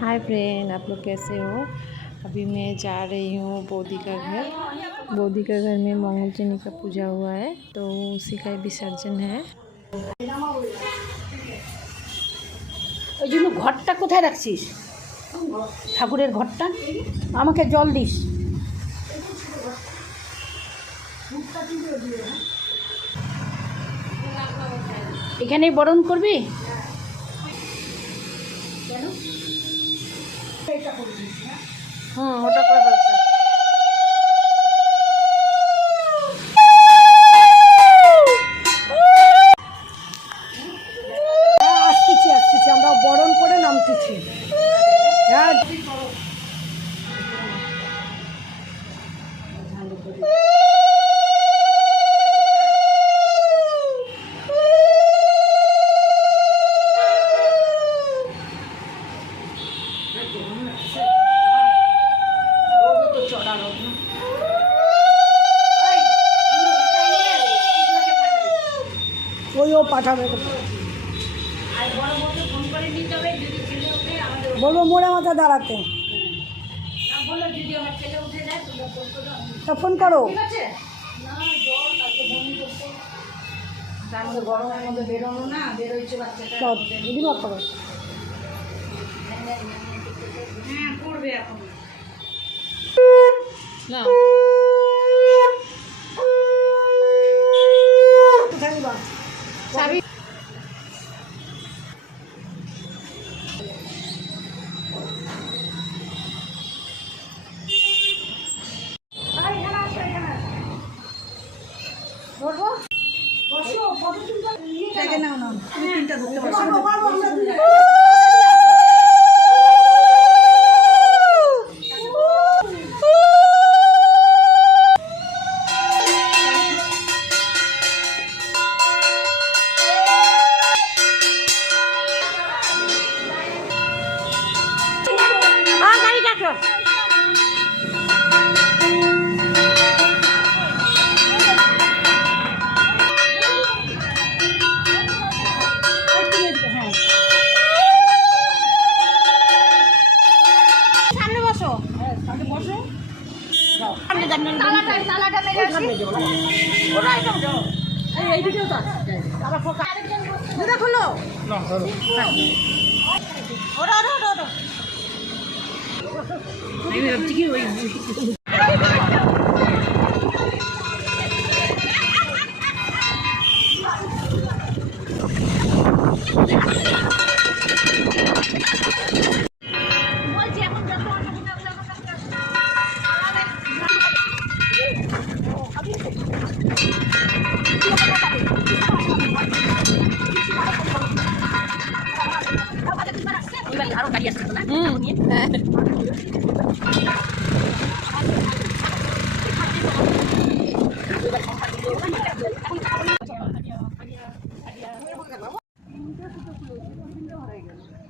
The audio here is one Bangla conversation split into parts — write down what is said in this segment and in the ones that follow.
हाय फ्रेंड, आप लोग कैसे हो। अभी मैं जा रही हूँ बौदी का घर। बौदी का घर में मंगलचंडी का पूजा हुआ है तो उसी का विसर्जन है। ওই জন্য ঘরটা কোথায় রাখছিস? ঠাকুরের ঘরটা আমাকে জল দিস। এখানেই বরণ করবি? ওটা করে ফেলছে। আসতেছি আমরা বরণ করে নামতেছি। হ্যাঁ ওইও পাঠাবে, বলবো মোড়ে মাথা দাঁড়াতে। ফোন করো। গরমের মধ্যে বেরোনো না, বেরোচ্ছে বাচ্চাটা করো। হ্যাঁ করবে এখন না চাবি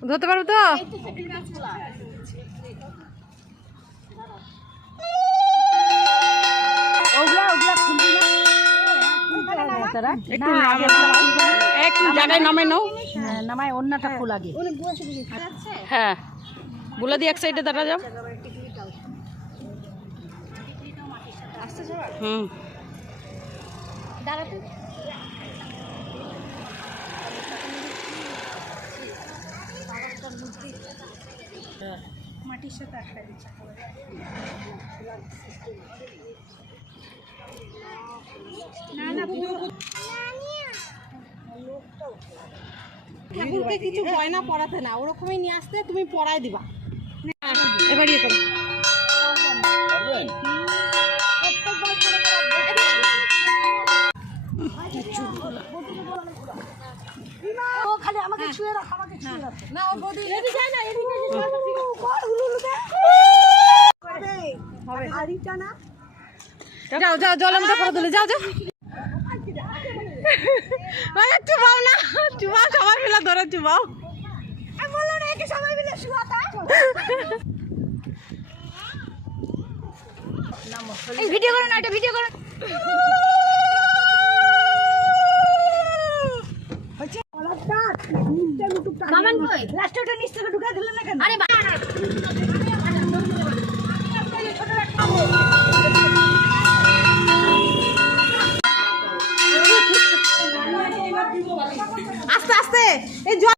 ধরতে পারবো তো? একটু জায়গায় নামে নাও, নামায় অন্যটা ফুল আগে। হ্যাঁ বুলা দিয়ে এক সাইডে দাঁড়া যাও। হুম দাঁড়াতে মাটির সাথে আটকা দিচ্ছে। ঠাকুরকে কিছু গয়না পরাতে না, ওরকমই নিয়ে আসতে, তুমি পরায় দিবা। এবার ইয়ে করো। খালি আমাকে ছুঁয়ে রাখ, আমাকে ছুঁয়ে রাখ। না ও বডি এদিকে যায় না, এদিকে আরিটা না। যাও যাও, জলমটা করে দিলে যাও যাও। চুবাও না, চুবাও, সবাই মিলে ধরে চুবাও। বলো না একে সবাই মিলে শুয়াতা। এই ভিডিও করো না, এটা ভিডিও করো। মামান কই লাস্টে ওটা নিচ থেকে ঢুকা দিলেন না কেন? আরে আস্তে আস্তে এই জল